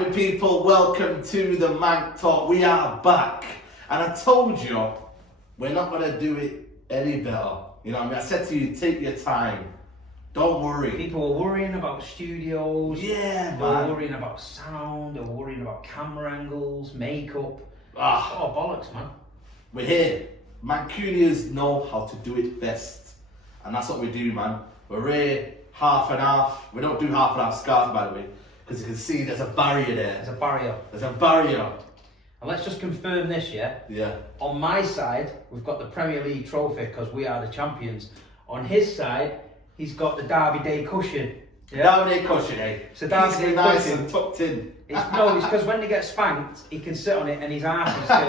happening, people? Welcome to the Manc Talk. We are back. And I told you, we're not going to do it any better. You know what I mean? I said to you, take your time. Don't worry. People were worrying about studios. Yeah, They were man. worrying about sound. They were worrying about camera angles, makeup. Ah, Oh, bollocks, man. we're here. Mancunians know how to do it best. And that's what we do, man. We're here, half and half. We don't do half and half scars, by the way. Because you can see there's a barrier there. There's a barrier. There's a barrier. And let's just confirm this, yeah? Yeah. On my side, we've got the Premier League trophy because we are the champions. On his side, he's got the Derby Day cushion. Yeah? Derby Day cushion, eh? So Derby Peacefully Day nice cushion. and tucked in. It's because when they get spanked, he can sit on it and his arse is still.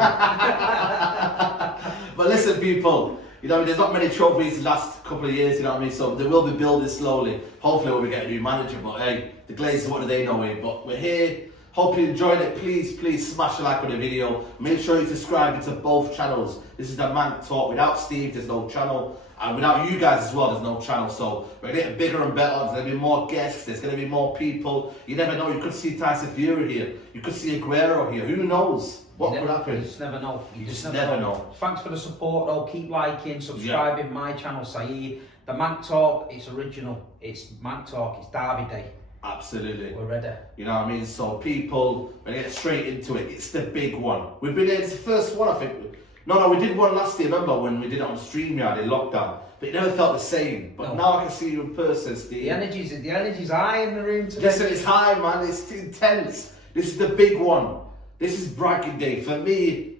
But listen, people, you know, there's not many trophies the last couple of years, you know what I mean? So they will be building slowly. Hopefully when we get a new manager, but hey, the Glazers, what do they know, eh? But we're here. Hope you enjoyed it. Please smash a like on the video. Make sure you subscribe to both channels. This is the Manc Talk. Without Steve, there's no channel. And without you guys as well, there's no channel. So we're getting bigger and better. There's going to be more guests. There's going to be more people. You never know. You could see Tyson Fury here. You could see Aguero here. Who knows what could happen? You just never know. You just never know. Thanks for the support, though. Keep liking, subscribing. My channel, Saeed. The Manc Talk, it's original. It's Manc Talk. It's Derby Day. Absolutely. We're ready. You know what I mean? So people, we're going to get straight into it. It's the big one. We've been there. It's the first one, I think. No, we did one last year. Remember when we did it on StreamYard in lockdown? But it never felt the same. But now I can see you in person, Steve. The energy's high in the room today. Listen, it's high, man. It's intense. This is the big one. This is bragging day. For me,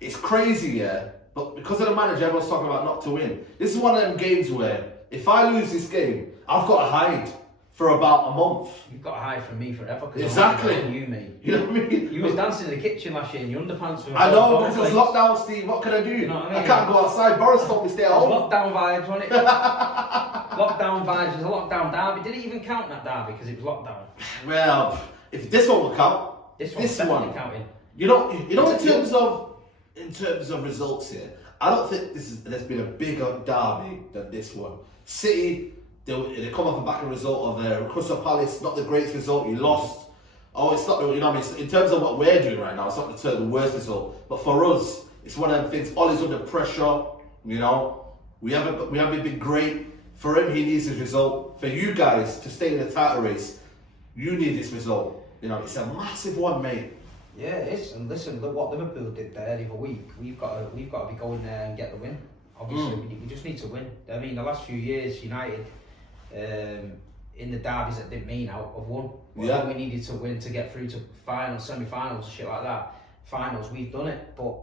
it's crazy, yeah. But because of the manager, everyone's talking about not to win. This is one of them games where if I lose this game, I've got to hide for about a month. You've got to hide from me forever. Exactly. You, mate. You know what I mean? You was dancing in the kitchen last year in your underpants. I know, because it was lockdown, Steve. What can I do? You know what I mean? I can't go outside. Boris told me to stay at home. Lockdown vibes, wasn't it? Lockdown vibes. It was a lockdown derby. Did it even count that derby because it was lockdown? Well, if this one will count, This one's definitely counting. You know, in terms of results here, I don't think there's been a bigger derby than this one. City, they come off the back of a result of Crystal Palace, not the greatest result. You lost. Oh, it's not. You know, what I mean, in terms of what we're doing right now, it's not the worst result. But for us, it's one of them things. Ollie's under pressure. You know, we haven't been great. For him, he needs his result. For you guys to stay in the title race, you need this result. You know, it's a massive one, mate. Yeah, it is. And listen, look what Liverpool did there the other week. We've got to be going there and get the win. Obviously, we just need to win. I mean, the last few years, United, in the derbies that didn't mean out, have won. Well, we needed to win to get through to finals, semi-finals, and shit like that. Finals, we've done it. But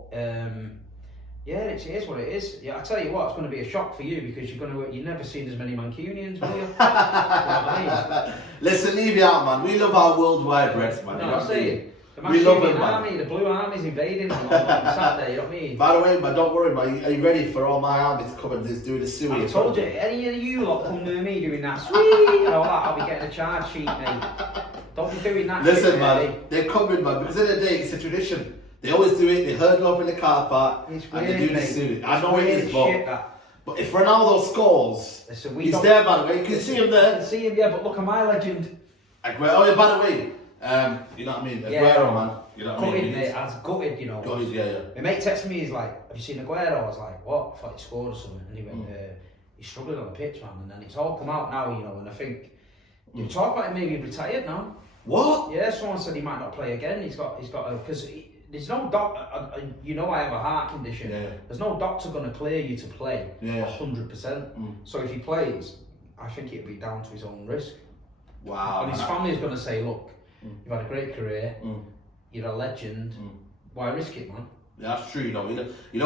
yeah, it is what it is. Yeah, I tell you what, it's going to be a shock for you because you've never seen as many Mancunians, will you? You know what I mean? Listen, leave it out, man. We love our worldwide Reds, man. No, You know I'm saying. The we love it, army, man. the blue army's invading on Saturday, you know what I mean? By the way, man, don't worry, man. Are you ready for all my army to come and just do the suey? I've told you, any of you lot come near me doing that sweet and all that, I'll be getting a charge sheet, mate. Don't be doing that. Listen, shit, man, they're coming, man, because at the end of the day, it's a tradition. They always do it, they hurdle up in the car park, it's and weird, they do the mate. suey. I know it is, shit, but if Ronaldo scores, listen, he's there, by the way. You can see him there. I can see him, yeah, but look at my legend. Aguero. Oh, yeah, by the way, you know what I mean? Aguero, man. You know what I mean? Mate, I was gutted, you know. Gutted, yeah. My mate texted me, he's like, have you seen Aguero? I was like, what? I thought he scored or something. And he went, he's struggling on the pitch, man. And then it's all come out now, you know, and I think, you talk about him maybe retired now. What? Yeah, someone said he might not play again. He's got because there's no doctor, you know I have a heart condition. Yeah. There's no doctor going to clear you to play 100%. So if he plays, I think it'll be down to his own risk. Wow. And his family is going to say, look, you've had a great career, you're a legend, why risk it, man? Yeah, that's true, you know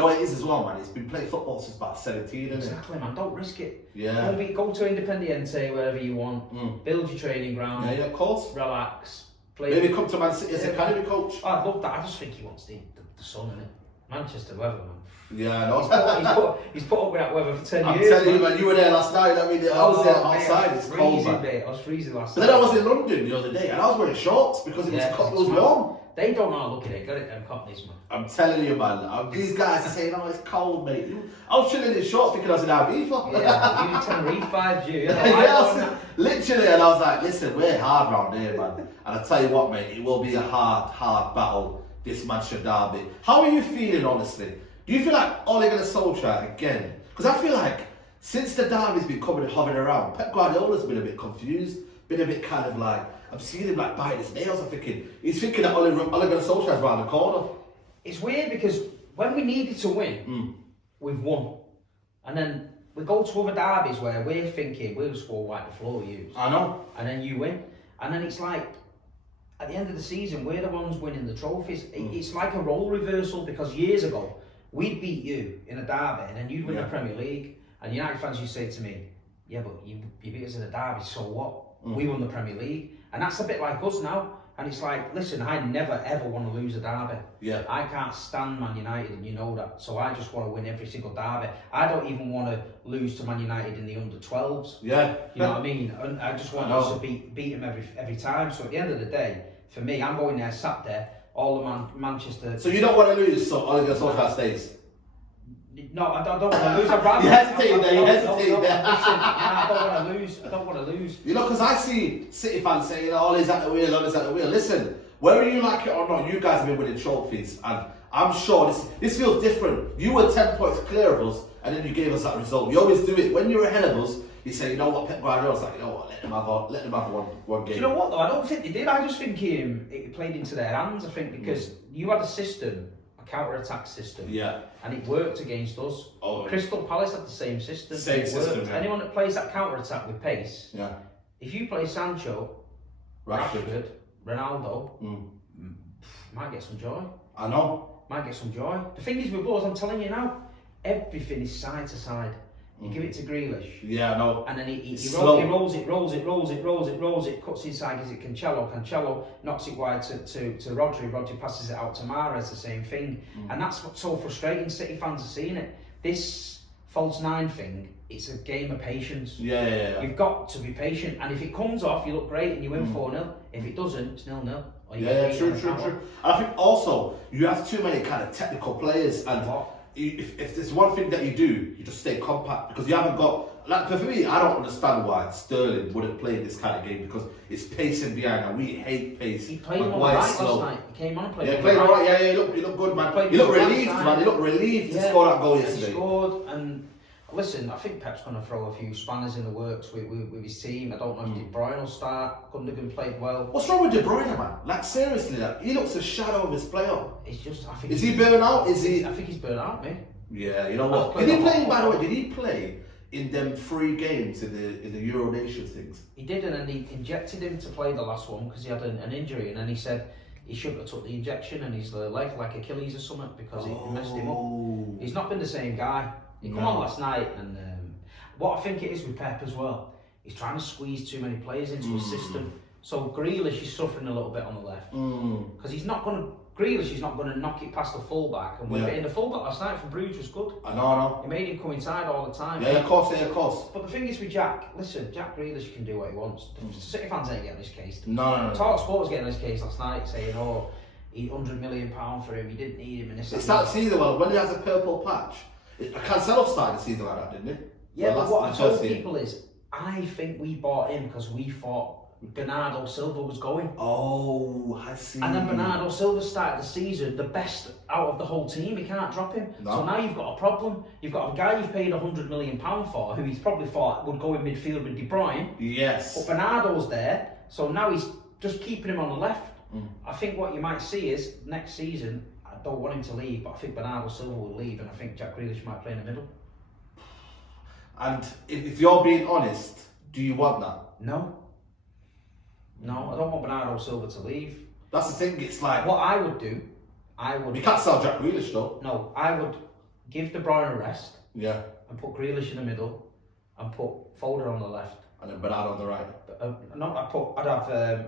what it is as well, man. He's been playing football since about 17, isn't Exactly, man. Don't risk it. Yeah. Go to Independiente, wherever you want. Build your training ground. Yeah, of course. Relax. Play. Maybe come to Man City as academy coach. Oh, I'd love that. I just think he wants the sun, innit? Manchester weather, man. Yeah, I know. He's put up with that weather for 10 I'm years. telling you, man, you were there last night. I mean, I was there outside. It's cold, man. Mate. I was freezing last But night. then I was in London the other day, and I was wearing shorts because it was warm. They don't know how to look at it. Got it, them Cockneys, man. I'm telling you, man. These guys are saying, "Oh, it's cold, mate." I was chilling in shorts thinking I was in Ibiza. Yeah, you Tenerife vibes, you. Yes, literally, and I was like, "Listen, we're hard round here, man." And I tell you what, mate, it will be a hard battle, this Manchester derby. How are you feeling, honestly? Do you feel like Ole Gunnar Solskjær again? Because I feel like since the derby's been hovering around, Pep Guardiola's been a bit confused, been a bit kind of like, I'm seeing him like biting his nails. He's thinking that Ole Gunnar Solskjær's around the corner. It's weird because when we needed to win, we've won. And then we go to other derbies where we're thinking, we'll score wipe the floor, you. I know. And then you win. And then it's like, at the end of the season, we're the ones winning the trophies. It's like a role reversal because years ago, we'd beat you in a derby and then you'd win the Premier League. And United fans used to say to me, yeah, but you beat us in a derby, so what? We won the Premier League. And that's a bit like us now. And it's like, listen, I never ever want to lose a derby. Yeah. I can't stand Man United, and you know that. So I just want to win every single derby. I don't even want to lose to Man United in the under-12s. Yeah. You know what I mean? And I just want us to beat them every time. So at the end of the day, for me, I'm going there, sat there, all the Manchester... So you don't want to lose, so Ole Gunnar Solskjær stays? No, I don't want to lose. I'd rather... You hesitated there, you hesitated there. Listen, I don't want to lose. You know, because I see City fans saying, Ole's at the wheel, Ole's at the wheel. Listen, whether you like it or not, you guys have been winning trophies, and I'm sure this feels different. You were 10 points clear of us, and then you gave us that result. You always do it. When you're ahead of us, you say, you know what, Pep Guardiola's like, you know what, let them have one game. Do you know what, though? I don't think they did. I just think it played into their hands, I think, because you had a system, a counter-attack system. Yeah. And it worked against us. Oh, Crystal Palace had the same system. Same system, yeah. Anyone that plays that counter-attack with pace, yeah. If you play Sancho, Rashford, Ronaldo, might get some joy. I know. Might get some joy. The thing is with us, I'm telling you now, everything is side to side. You give it to Grealish. Yeah, I know. And then he rolls it, cuts inside, gives it Cancelo knocks it wide to Rodri passes it out to Mahrez, the same thing. And that's what's so frustrating, City fans are seeing it. This false nine thing, it's a game of patience. Yeah. You've got to be patient, and if it comes off, you look great and you win 4-0. If it doesn't, it's 0-0. Yeah, true. And I think also, you have too many kind of technical players, and if there's one thing that you do, you just stay compact, because you haven't got, like, for me, I don't understand why Sterling wouldn't play this kind of game, because it's pacing behind and we hate pace. He played on the right last night. He came on and played. Yeah, played all right. Yeah, he looked good, man. He looked relieved, man. He looked relieved to score that goal yesterday. He scored, and listen, I think Pep's going to throw a few spanners in the works with his team. I don't know if De Bruyne will start. Gundogan played well. What's wrong with De Bruyne, man? Like, seriously, like, he looks a shadow of his player. It's just, I think. Is he burnt out? I think he's burnt out, mate. Yeah, you know what? Did he play, by the way, did he play in them 3 games in the Euro Nations things? He did, and then he injected him to play the last one because he had an injury, and then he said he shouldn't have took the injection, and his leg, like Achilles or something, because it messed him up. He's not been the same guy. He come on last night, and what I think it is with Pep as well, he's trying to squeeze too many players into a system. So Grealish is suffering a little bit on the left because Grealish is not going to knock it past the fullback, and the fullback last night from Bruges was good. I know. He made him come inside all the time. Yeah, of course. But the thing is with Jack Grealish can do what he wants. The City fans ain't getting this case. No. Talk Sport was getting this case last night, saying, he £100 million for him, he didn't need him. And this. It started season well when he has a purple patch. Cancelo started the season like that, didn't he? Yeah, but what I told people is, I think we bought him because we thought Bernardo Silva was going. Oh, I see. And then Bernardo Silva started the season the best out of the whole team. He can't drop him. No. So now you've got a problem. You've got a guy you've paid £100 million for, who he's probably thought would go in midfield with De Bruyne. Yes. But Bernardo's there, so now he's just keeping him on the left. I think what you might see is next season, I don't want him to leave, but I think Bernardo Silva will leave, and I think Jack Grealish might play in the middle. And if you're being honest, do you want that? No, I don't want Bernardo Silva to leave. That's the thing, it's like... What I would do, You can't sell Jack Grealish though. No, I would give De Bruyne a rest. Yeah. And put Grealish in the middle, and put Foden on the left. And then Bernardo on the right. I'd have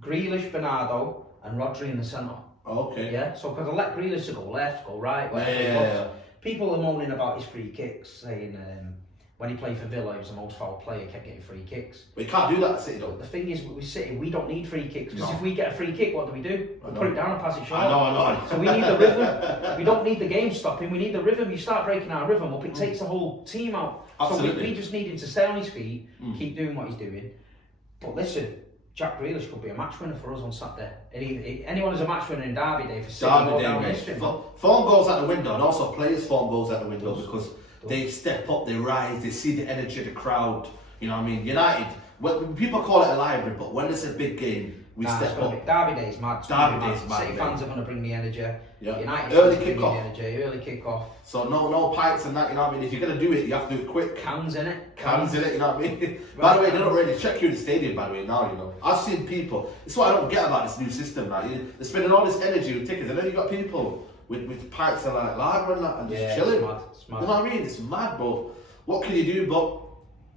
Grealish, Bernardo, and Rodri in the centre. Okay. Yeah, so because I let Grealish go left, go right, Yeah. People are moaning about his free kicks, saying when he played for Villa, he was the most fouled player, kept getting free kicks. But you can't do that at City though. But the thing is, with City, we don't need free kicks, because No. if we get a free kick, what do? We put it down and pass it short. I know. So we need the rhythm. We don't need the game stopping, we need the rhythm. You start breaking our rhythm up, it takes the whole team out. Absolutely. So we just need him to stay on his feet, keep doing what he's doing. But listen, Jack Grealish could be a match winner for us on Saturday. Anyone who's a match winner in Derby Day for City, Derby go Day, down mate. history. Form goes out the window, and also players' form goes out the window because they step up, they rise, they see the energy of the crowd. You know what I mean? United, when people call it a library, but when it's a big game, we step up. Derby Day is mad. Derby Day is mad. City fans are going to bring the energy. Yeah. United Early fans bring kick-off. the energy. Early kick-off. So no pints and that, you know what I mean? If you're going to do it, you have to do it quick. Cans in it. You know what I mean? By the way, they don't really check you in the stadium, by the way, now, you know. I've seen people, it's what I don't get about this new system now. They're spending all this energy with tickets, and then you got people with pints and like lager and that, and just chilling. It's mad. You know what I mean? It's mad, bro. What can you do? But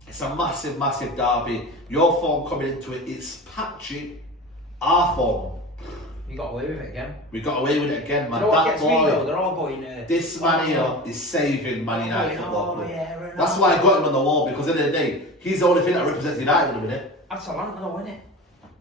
it's a massive, massive derby. Your form coming into it, it's patchy. Our form. We got away with it again. We got away with it again, man. You know what That gets me boy, though? They're all going. this man here is saving Man United football club. Ronaldo. That's why I got him on the wall, because at the end of the day, he's the only thing that represents United at the minute. Atalanta though, innit?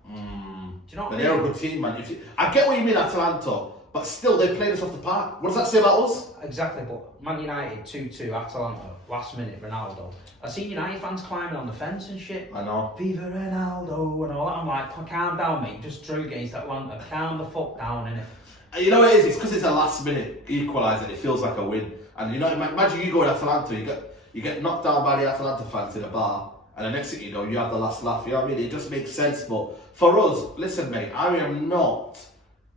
Do you know what I But mean? they're a good team, man. I get what you mean, Atalanta, but still, they played us off the park. What does that say about us? Exactly, but Man United 2-2, Atalanta, last minute, Ronaldo. I see United fans climbing on the fence and shit. I know. Viva Ronaldo and all that. I'm like, calm down, mate. Just drew against Atlanta. Calm the fuck down, innit? You know what it is? It's because it's a last minute equaliser and it feels like a win. And you know, imagine you go to Atalanta, you get knocked down by the Atalanta fans in a bar, and the next thing you know, you have the last laugh. You know what I mean? It just makes sense. But for us, listen, mate, I am not,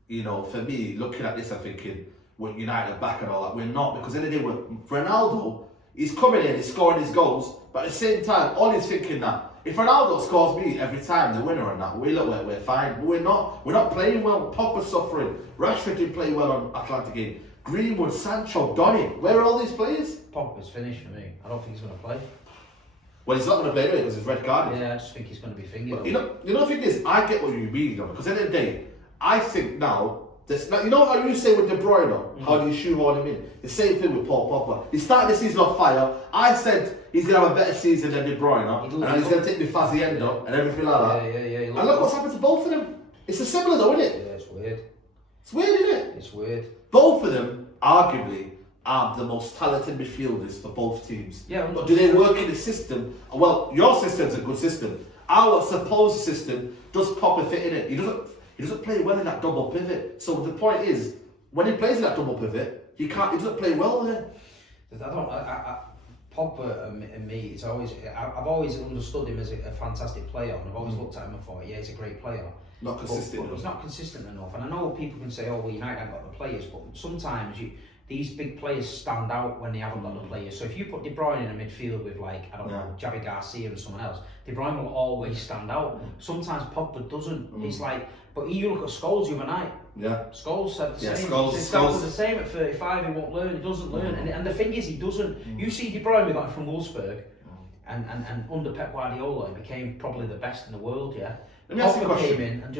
you know, for me, looking at this, I'm thinking, we're United are back and all that. We're not, because in the day, Ronaldo, he's coming in, he's scoring his goals, but at the same time, all he's thinking that if Ronaldo scores me every time, the winner and that, we're fine. But we're not playing well. Pogba's suffering. Rashford didn't play well on Atlanta game. Greenwood, Sancho, Donny. Where are all these players? Pogba's finished for me. I don't think he's going to play. Well, he's not going to play anyway because he's red carded. Yeah, I just think he's going to be fingered. But you know the thing is, I get what you mean, though, because at the end of the day, I think now, you know how you say with De Bruyne, how do you shoehorn him in? The same thing with Paul Pogba. He started the season on fire. I said he's going to have a better season than De Bruyne, and he's going to take me Fazienda and everything like that. Yeah. And look what's happened to both of them. It's a similar though, isn't it? Yeah, it's weird. It's weird, isn't it? It's weird. Both of them, arguably, are the most talented midfielders for both teams. Yeah, but do they work in the system? Well, your system's a good system. Our supposed system does Pogba fit in it. He doesn't play well in that double pivot. So the point is, when he plays in that double pivot, he doesn't play well there. Pogba and me, it's always, I've always understood him as a fantastic player, and I've always looked at him and thought, yeah, he's a great player. Not consistent but he's not consistent enough. And I know people can say, oh, well, United haven't got the players, but sometimes these big players stand out when they haven't got the players. So if you put De Bruyne in a midfield with, like, I don't know, Javi Garcia and someone else, De Bruyne will always stand out. Sometimes Pogba doesn't. It's like, but you look at Scholes the other night. Yeah. Scholes said the same. Scholes The same at 35. He won't learn. He doesn't learn. And the thing is, he doesn't. You see De Bruyne, we got him from Wolfsburg, and under Pep Guardiola, he became probably the best in the world. Yeah. Let me ask you a Pogba question. came in and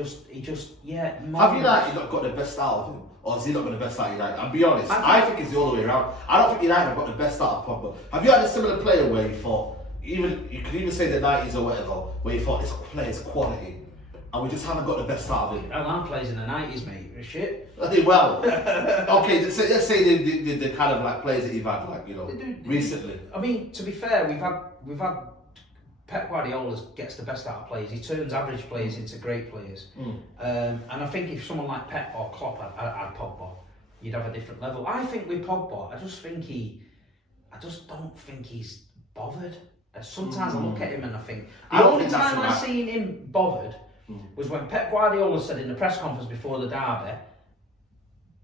have United not got the best out of him? Or has he not got the best out of United? I'll be honest, I think it's the other way around. I don't think United have got the best out of Pogba. Have you had a similar player where you thought, you could even say the 90s or whatever, where you thought this player's quality, and we just haven't got the best out of him? Alan plays in the 90s, mate. Shit. Well, okay, let's say the kind of like players that you've had, like, you know, recently. I mean, to be fair, we've had Pep Guardiola gets the best out of players. He turns average players into great players. And I think if someone like Pep or Klopp had Pogba, you'd have a different level. I think with Pogba, I just don't think he's bothered. Sometimes I look at him and I think the only time I seen him bothered was when Pep Guardiola said in the press conference before the derby,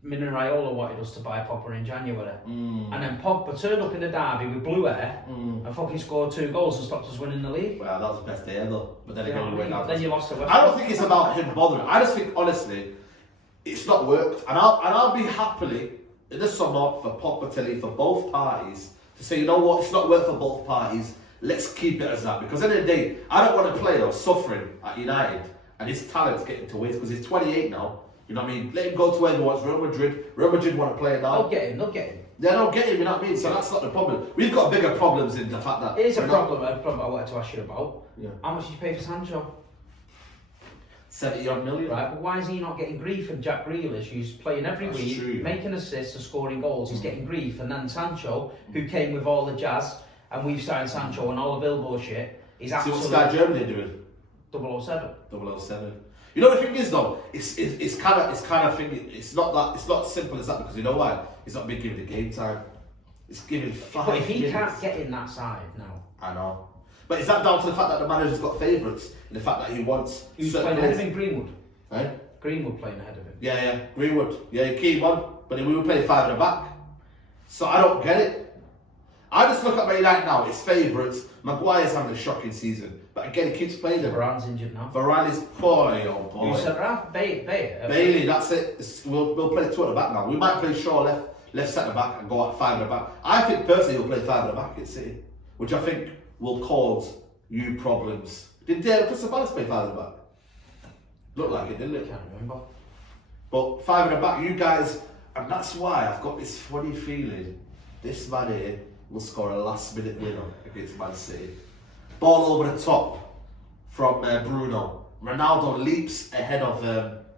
Min and Raiola wanted us to buy Pogba in January. And then Pogba turned up in the derby with blue hair and fucking scored 2 goals and stopped us winning the league. Well, that was the best day ever. But then again, we went out. Then you lost to West I don't think it's about him bothering. I just think, honestly, it's not worked. And I'll be happily in the summer for Pogba to leave for both parties to say, you know what, it's not worked for both parties. Let's keep it as that. Because at the end of the day, I don't want a player suffering at United and his talent's getting to waste because he's 28 now. You know what I mean? Let him go to where he wants. Real Madrid want to play him now. They'll get him. They don't get him, you know what I mean? So that's not the problem. We've got bigger problems in the fact that... Here's a problem I wanted to ask you about. Yeah. How much did you pay for Sancho? 70-odd million. Right, but why is he not getting grief? And Jack Grealish, who's playing every That's week, true. making assists and scoring goals, he's getting grief. And then Sancho, who came with all the jazz, and we've signed Sancho and all the billboard shit, is See absolutely... what Sky Germany are doing? 007. 007. You know the thing is though, it's kind of thing. It's not as simple as that because you know why? It's not being given the game time. It's given 5 But if he minutes. can't get in that side now... I know. But is that down to the fact that the manager's got favourites and the fact that he wants... Who's certain playing ahead of players? him? Greenwood. Eh? Greenwood playing ahead of him. Yeah, Greenwood. Yeah, key one. But we were playing 5 at the back. So I don't get it. I just look at Man United now, it's favourites. Maguire's having a shocking season. But again, he keeps playing them. Varane's injured now. Varane is poor, oh boy. Who's centre half? Bailey, that's it. We'll play 2 at the back now. We might play Shaw left centre back and go at 5 at the back. I think personally we'll play 5 at the back at City, which I think will cause you problems. Did Crystal Palace play 5 at the back? Looked like it, didn't I it? can't remember. But 5 at the back, you guys, and that's why I've got this funny feeling this man here will score a last-minute winner against Man City. Ball over the top from Bruno. Ronaldo leaps ahead of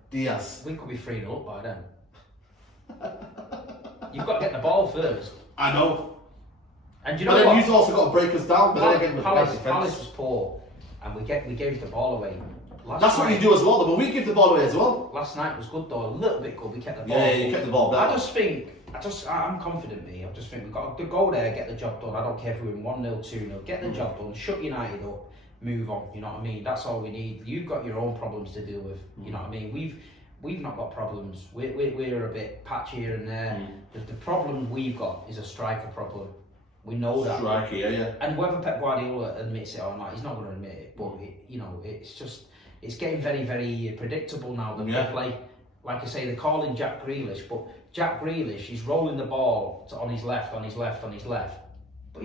Diaz. We could be 3-0 up by then. You've got to get the ball first. I know. And you But know then what? you've also got to break us down. But then again, with Palace bad defence. was poor, and we gave the ball away. That's what you do as well, though, but we give the ball away as well. Last night was good though, a little bit good. We kept the ball. Yeah, you kept the ball back. I'm confident, me. I just think we've got to go there, get the job done. I don't care if we win 1-0, 2-0. Get the job done, shut United up, move on. You know what I mean? That's all we need. You've got your own problems to deal with. You know what I mean? We've not got problems. We're a bit patchy here and there. The problem we've got is a striker problem. We know that. Striker, yeah. And whether Pep Guardiola admits it or not, he's not going to admit it. But it's getting very, very predictable now that they play. Like I say, they're calling Jack Grealish, but Jack Grealish, he's rolling the ball on his left. But he's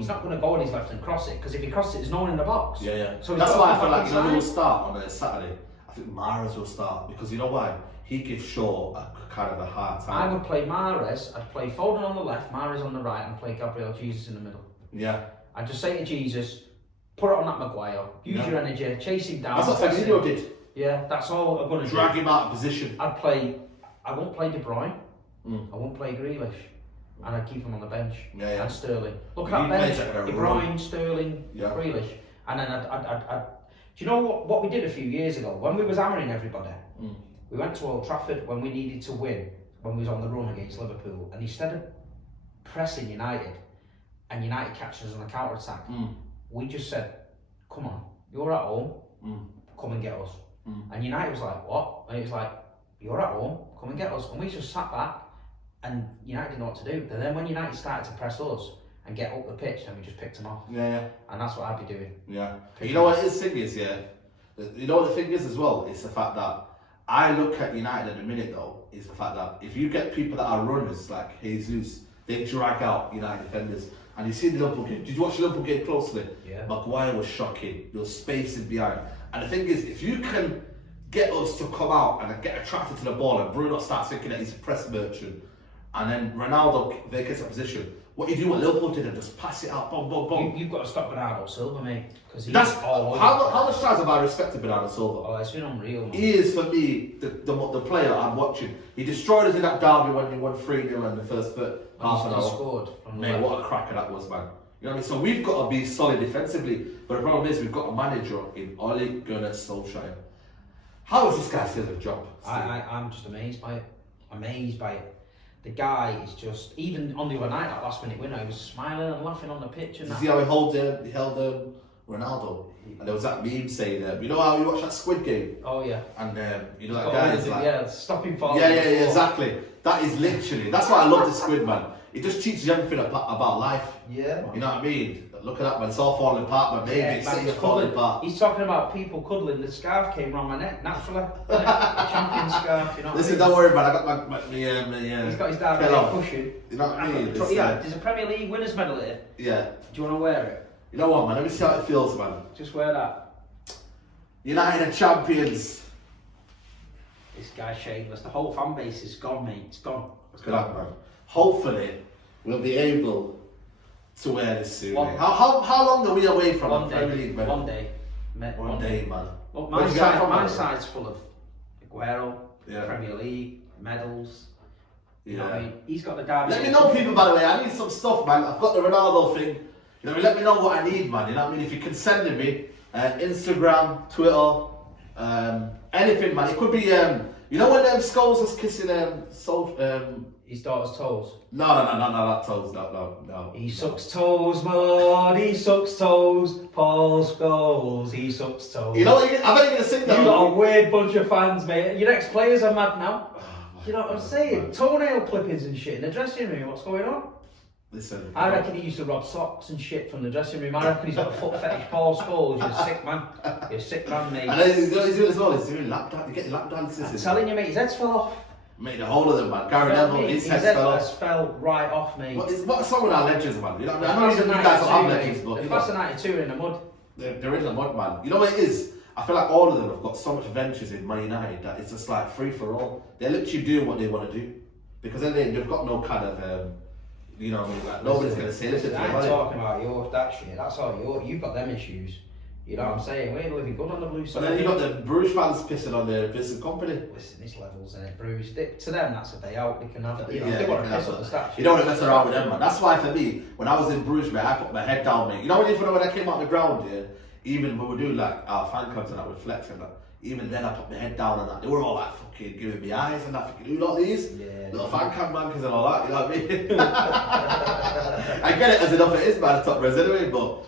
not going to go on his left and cross it, because if he crosses it, there's no one in the box. Yeah. So that's why I feel like who will start on a Saturday. I think Mahrez will start, because you know why? He gives Shaw a kind of a hard time. I would play Mahrez, I'd play Foden on the left, Mahrez on the right, and play Gabriel Jesus in the middle. Yeah. I'd just say to Jesus, put it on that Maguire, use your energy, chase him down. That's what Fabinho did. Yeah, that's all I'm going to do. Drag him out of position. I won't play De Bruyne, I won't play Grealish, and I'd keep him on the bench. Yeah. And Sterling. Look at that bench, De Bruyne, Sterling, Yeah. Grealish. And then I'd do you know what we did a few years ago? When we was hammering everybody, we went to Old Trafford when we needed to win, when we was on the run against Liverpool, and instead of pressing United, and United catches us on a counter-attack, we just said, come on, you're at home, come and get us. And United was like, what? And it was like, you're at home, come and get us. And we just sat back, and United didn't know what to do. And then when United started to press us and get up the pitch, then we just picked them off. Yeah. And that's what I'd be doing. Yeah. You know what his thing is, yeah? You know what the thing is as well? It's the fact that I look at United at the minute though, is the fact that if you get people that are runners like Jesus, they drag out United defenders. And you see the Liverpool game. Did you watch the Liverpool game closely? Yeah. Maguire was shocking. There was spacing behind. And the thing is, if you can get us to come out and get attracted to the ball, and Bruno starts thinking that he's a press merchant, and then Ronaldo vacates a position, what you do what Liverpool did and just pass it out, boom, boom, boom. You've got to stop Bernardo Silva, mate. Because he's That's all over. how much times have I respected Bernardo Silva? Oh, it's been unreal, man. He is, for me, the player I'm watching. He destroyed us in that derby when he won 3-0 in the first half an hour. He scored. Mate, what a cracker that was, man. You know what I mean? So we've got to be solid defensively, but the problem is we've got a manager in Ole Gunnar Solskjær. How is this guy still a job? I'm just amazed by it. The guy is just, even on the other night, that last minute winner, he was smiling and laughing on the pitch. And you see how he held Ronaldo? And there was that meme saying, you know how you watch that Squid Game? Oh yeah. And you know that guy is like... Yeah, stopping falling. Yeah, exactly. That is literally, that's why I love the Squid Man. It just teaches you everything about life. Yeah, man. You know what I mean? Look at that, man. It's all falling apart, but maybe it's sitting falling apart. He's talking about people cuddling. The scarf came round my neck, naturally. The champion scarf, you know. Listen, don't worry, man. I got my He's got his dad pushing. You know what I mean? There's a Premier League winners medal here. Yeah. Do you want to wear it? You know what, man? Let me see how it feels, man. Just wear that. United are champions. This guy's shameless. The whole fan base is gone, mate. It's gone. Look at that, man. Hopefully, will be able to wear this suit. One- How long are we away from One a day. Premier League medal? One day. One day, man. Look, Where'd my you get it from, my man? side's full of Aguero, Yeah. Premier League, medals. You know Yeah. what I mean? He's got the derby. Let me know, people, by the way. I need some stuff, man. I've got the Ronaldo thing. You know, let me know what I need, man. You know what I mean? If you can send it me, Instagram, Twitter, anything, man. It could be, you know when Scholes was kissing His daughter's toes. No, not toes. No. He sucks toes, my lord. He sucks toes. Paul Scholes. He sucks toes. You know what? I bet you're gonna sing that. You got a weird bunch of fans, mate. Your ex-players are mad now. You know what I'm saying? Man. Toenail clippings and shit in the dressing room. What's going on? Listen. I reckon he used to rob socks and shit from the dressing room. I reckon he's got a foot fetish. Paul Scholes, you're a sick man. You're a sick man, mate. And then he's doing as well. He's doing lap dance. You're getting lap dances. I'm telling you, mate, his head's fell off. Mate, the whole of them, man. Gary Neville, his head fell off. fell right off, mate. What's wrong with our legends, man? You know what I mean? I know you guys don't have legends, but the class of 92 are in the mud. they're in the mud, man. You know what it is? I feel like all of them have got so much ventures in Man United that it's just like free for all. They're literally doing what they want to do. Because then they've got no kind of, you know what I mean? Like, nobody's going to say, listen to I them, ain't are talking about that shit. That's all you've got them issues. You know what I'm saying? We ain't living good on the blue side. And then you got the Bruges fans pissing on the Vincent Company. Listen, this levels in it, Bruce. To them, that's a day out. They can have it. You know, Yeah, if they want they to can piss have up the it. statue. You don't want to mess around with them, man. That's why for me, when I was in Bruges, mate, I put my head down, mate. You know when I came out the ground, yeah, even when we do like our fan clubs and that reflection, and that, even then I put my head down and that. They were all like fucking giving me eyes and that. Thinking, who lot these? Yeah. Little fan cam mankers and all that. You know what I mean? I get it as enough it is by the top res anyway, but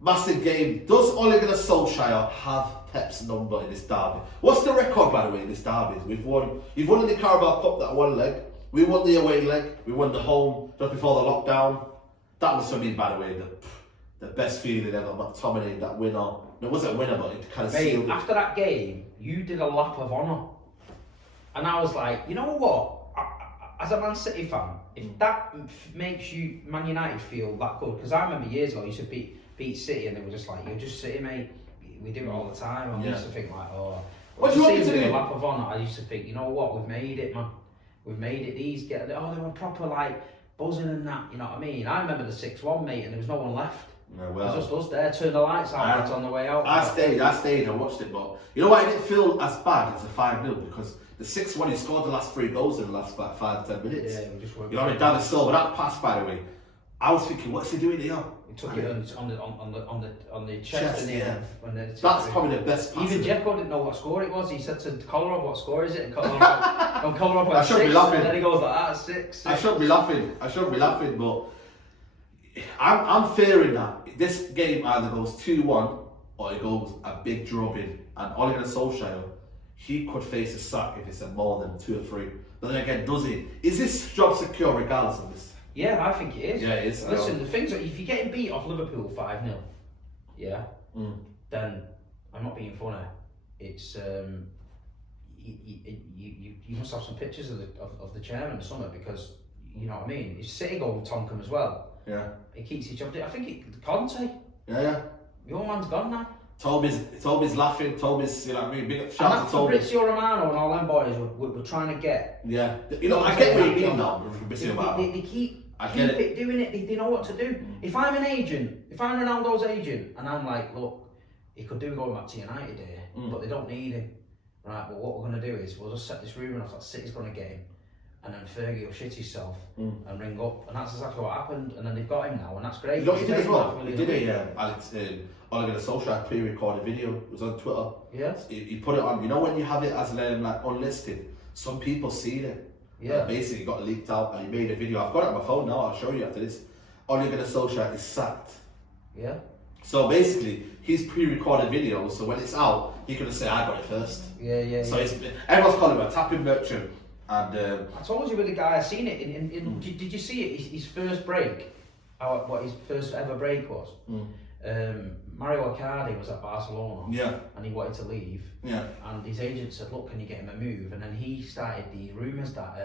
massive game. Does Ole Gunnar Solskjær have Pep's number in this derby? What's the record, by the way, in this derby? You've won in the Carabao Cup that one leg. We won the away leg. We won the home just before the lockdown. That was for me, by the way, the best feeling ever. McTominay, that winner. It wasn't a winner, but it kind of sealed it. After that game, you did a lap of honour. And I was like, you know what? As a Man City fan, if that makes you Man United feel that good, because I remember years ago, you used to beat City and they were just like, you're just City, mate. We do it all the time. And I used to think like, oh. What do you want me to do? do? A lap of honour. I used to think, you know what? We've made it, man. We've made it. These they were proper like buzzing and that. You know what I mean? I remember the 6-1, mate, and there was no one left. Yeah, It well, was just us there, turned the lights out on the way out. I stayed and watched it, but you know what? I didn't feel as bad as the 5-0 because the 6-1, he scored the last 3 goals in the last 5-10 minutes. Yeah, we just weren't. You know what I mean? David Silva, that pass, by the way, I was thinking, what's he doing here? He took it on the chest and yeah. the That's probably the best pass. Even Dzeko didn't know what score it was. He said to Kolarov, "What score is it?" And Kolarov went I should 6, be laughing. and then he goes like that, 6. I shouldn't be laughing, but I'm fearing that this game either goes 2-1 or it goes a big drubbing. And Ole Gunnar Solskjær, he could face a sack if it's a more than 2 or 3. But then again, does he? Is this job secure regardless of this? Yeah, I think it is. Yeah, it is. Listen, the things that if you're getting beat off Liverpool 5-0, yeah, then I'm not being funny. It's you must have some pictures of the chairman or something, because you know what I mean. If City go with Tonkin as well, Yeah. it keeps each other. I think Conte, Yeah. your man's gone now. Toby's laughing. Toby's, you know what I mean? Big And shout out that's to Toby. Fabrizio Romano and all them boys were trying to get. Yeah. You know, I get what you mean now. They keep I get it. doing it. They know what to do. If I'm an agent, if I'm Ronaldo's agent, and I'm like, look, he could do going back to United here, but they don't need him. Right, well, what we're going to do is we'll just set this rumour off that City's going to get him, and then Fergie will shit himself and ring up, and that's exactly what happened. And then they've got him now, and that's great. You know what he did as well? He did it. a Alex Ole Gunnar Solskjær pre-recorded video. It was on Twitter. Yeah. He put it on. You know when you have it as like unlisted, some people see it. Yeah. Basically, it got leaked out, and he made a video. I've got it on my phone now. I'll show you after this. Ole Gunnar Solskjær is sacked. Yeah. So basically, his pre-recorded video. So when it's out, he can say, "I got it first." Yeah. So everyone's calling him a tapping merchant. And I told you with the guy. I seen it. Did you see it? His first break. What his first ever break was. Mario Icardi was at Barcelona. Yeah. And he wanted to leave. Yeah. And his agent said, "Look, can you get him a move?" And then he started these rumours that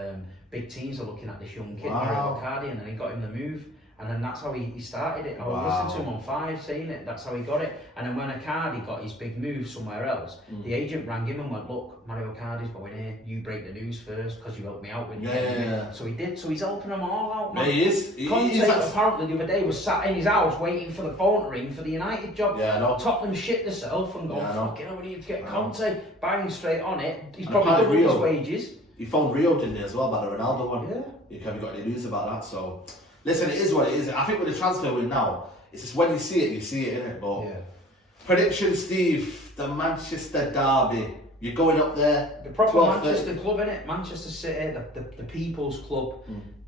big teams are looking at this young kid, Wow. Mario Icardi, and then he got him the move. And then that's how he started it. I Wow. listened to him on 5 saying it. That's how he got it. And then when Icardi got his big move somewhere else, the agent rang him and went, "Look, Mario Icardi's going here. You break the news first because you helped me out when you came in." So he did. So he's helping them all out, man. Yeah, he is. Conte apparently the other day was sat in his house waiting for the phone to ring for the United job. Yeah, I know. Tottenham shit themselves and going, "Fucking hell, we need to get Conte." Bang straight on it. He's And probably doubled his Rio. wages. He phoned Rio, didn't he, as well, about the Ronaldo one? Yeah. Have you got any news about that? So, listen, it is what it is. I think with the transfer win now, it's just when you see it, innit? But prediction, Steve, the Manchester derby. You're going up there. The proper 12th, Manchester club, innit? Manchester City, the people's club.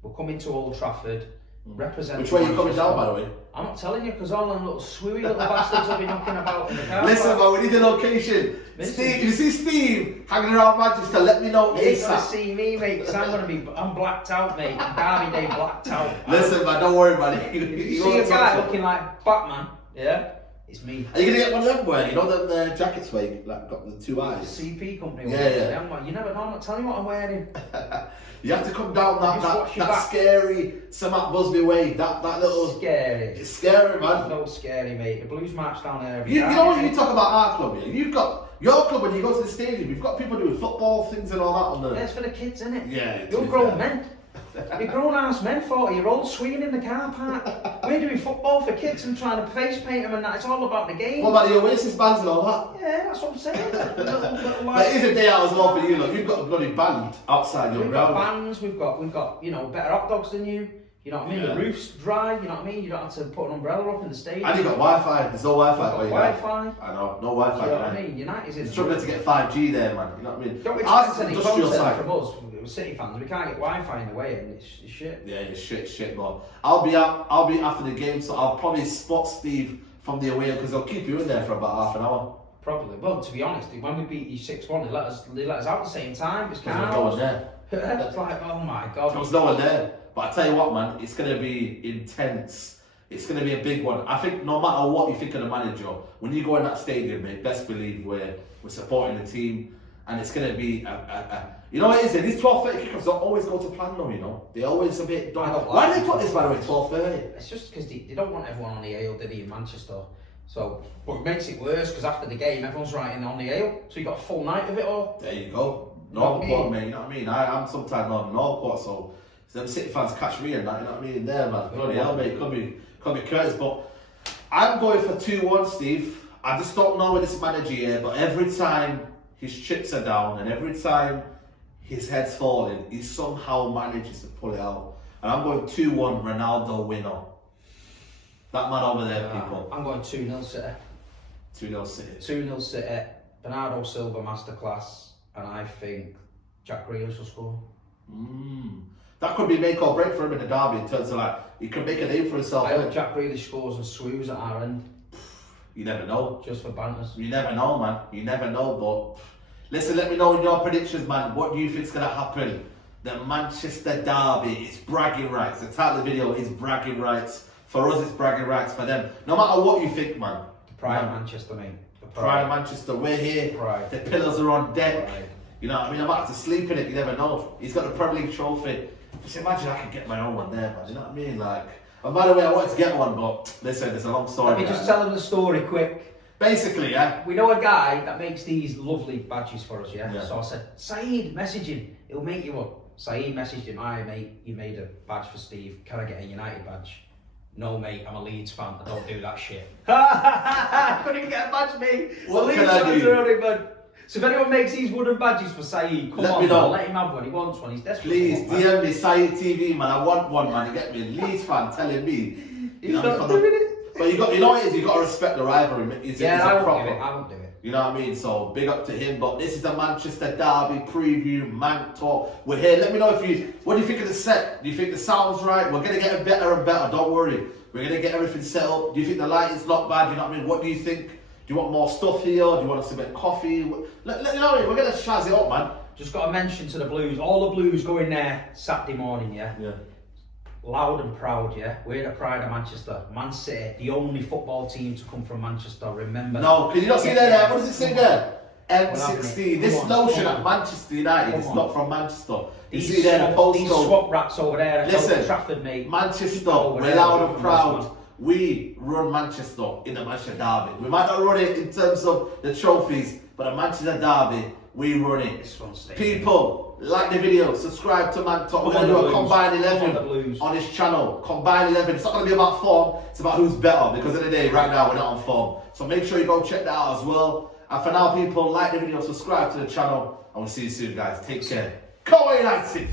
We're coming to Old Trafford. Representing Which way are you coming Manchester. down, by the way? I'm not telling you because all them little swooey little bastards will be knocking about in the car. Listen, man, we need a location. Listen. Steve, if you see Steve hanging around Manchester, let me know You ain't gonna ASAP. see me, mate, because I'm blacked out, mate. Derby day blacked out. Listen, man, don't worry, man. You see a guy looking like Batman, yeah? It's me. Are you gonna get one of them where you know the jackets where you like got the 2 eyes? CP company. Yeah. I'm like, you never know. I'm not telling you what I'm wearing. You have to come down Just that scary Samat Busby way. That little Scary. It's scary, man. No scary, mate. The Blues march down there every You day. know when you talk about our club, yeah? You've got your club when you go to the stadium. You've got people doing football things and all that on the. Yeah, it's for the kids, isn't it? Yeah. You're grown men. You're grown-ass men, 40-year-olds swinging in the car park. We're doing football for kids and trying to face paint them and that. It's all about the game. What about the Oasis bands and all that? Yeah, that's what I'm saying. But it is a day out as well for you. Look, you've got a bloody band outside your We've got ground. bands, we've got better hot dogs than you. You know what I mean? Yeah. The roof's dry, you know what I mean? You don't have to put an umbrella up in the stadium. And you got Wi-Fi. There's no Wi-Fi. We've got Wi-Fi. I know, no Wi-Fi. You know what right? I mean? United's in. Struggling to get 5G there, man. You know what I mean? Don't Ours expect is any industrial content side. from us, City fans. We can't get Wi-Fi in the way, and it's shit. Yeah, it's shit, but I'll be after the game, so I'll probably spot Steve from the away because they'll keep you in there for about half an hour. Probably. Well, to be honest, when we beat you 6-1, they let us out at the same time. It's There's no one there. It's like, oh my god. There was no one there. But I tell you what, man, it's going to be intense. It's going to be a big one. I think no matter what you think of the manager, when you go in that stadium, mate, best believe we're supporting the team, and it's going to be you know what it is? These 12:30 kickoffs don't always go to plan, though. You know, they always a bit. Why do they put this by the way 12:30? It's just because they don't want everyone on the ale, did they, in Manchester? So, but it makes it worse because after the game, everyone's writing on the ale, so you got a full night of it all. There you go. Northport, mate. You know what I mean? I'm sometimes on Northport, so them City fans catch me and that. You know what I mean? There, man. Bloody hell, mate. Could be Curtis, but I'm going for 2-1, Steve. I just don't know with this manager here, but every time his chips are down and every time his head's falling, he somehow manages to pull it out. And I'm going 2-1 Ronaldo winner. That man over there, people. I'm going 2-0 City. 2-0 City. 2-0 City. Bernardo Silva masterclass, and I think Jack Grealish will score. That could be make or break for him in the derby in terms of like he could make a name for himself. I hope Jack Grealish scores and swoos at our end. You never know. Just for banters. You never know, man. You never know, but listen, let me know your predictions, man. What do you think's gonna happen? The Manchester derby. It's bragging rights. The title of the video is bragging rights. For us, it's bragging rights. For them, no matter what you think, man. The pride of Manchester, mate. The Pride of Manchester. We're here. Pride. The pillars are on deck. Pride. You know what I mean? I might have to sleep in it. You never know. He's got the Premier League trophy. Just imagine I could get my own one there, man. You know what I mean? Like, and by the way, I wanted to get one, but listen, it's a long story. Let me just tell them the story quick. Basically, yeah. We know a guy that makes these lovely badges for us, yeah? Yeah. So I said, Saeed, message him. He'll make you one. Saeed messaged him, "Hi mate, you made a badge for Steve. Can I get a United badge?" "No mate, I'm a Leeds fan. I don't do that shit." Couldn't even get a badge, mate. What Leeds can I fans do? are only bad. So if anyone makes these wooden badges for Saeed, come Let on, me know. man, let him have one. He wants one. He's desperate. Please for one, DM me, Saeed TV, man. I want one, man. You get me? Leeds fan telling me. He's know, not from doing the- it. But you know what it is? You got to respect the rivalry. It's Yeah, it's I a won't proper. do it. I won't do it. You know what I mean? So big up to him. But this is the Manchester derby preview, Manc talk. We're here. Let me know what do you think of the set? Do you think the sound's right? We're gonna get it better and better. Don't worry. We're gonna get everything set up. Do you think the lighting's not bad? You know what I mean? What do you think? Do you want more stuff here? Do you want us to make coffee? Let me know. We're gonna shaz it up, man. Just got to mention to the Blues, all the Blues go in there Saturday morning, yeah? Yeah. Loud and proud, yeah? We're the pride of Manchester. Man City, the only football team to come from Manchester, remember No, can you not see there? What does it say there? M16. This Come on, notion come at on. Manchester United Come is on. not from Manchester. You These see there the these postcode. swap rats over there at Listen, Old Trafford, mate. Manchester, Over we're there, loud over and from proud. this, man. We run Manchester in the Manchester Derby. We might not run it in terms of the trophies, but the Manchester Derby, we run it. This one's staying. People, like the video, subscribe to Man Talk. We're Come going to on, do a the combined Blues. Come on, 11 the Blues. on this channel. Combined 11. It's not going to be about form, it's about who's better, because at the end of the day, right now, we're not on form. So make sure you go check that out as well. And for now, people, like the video, subscribe to the channel, and we'll see you soon, guys. Take care. Go United!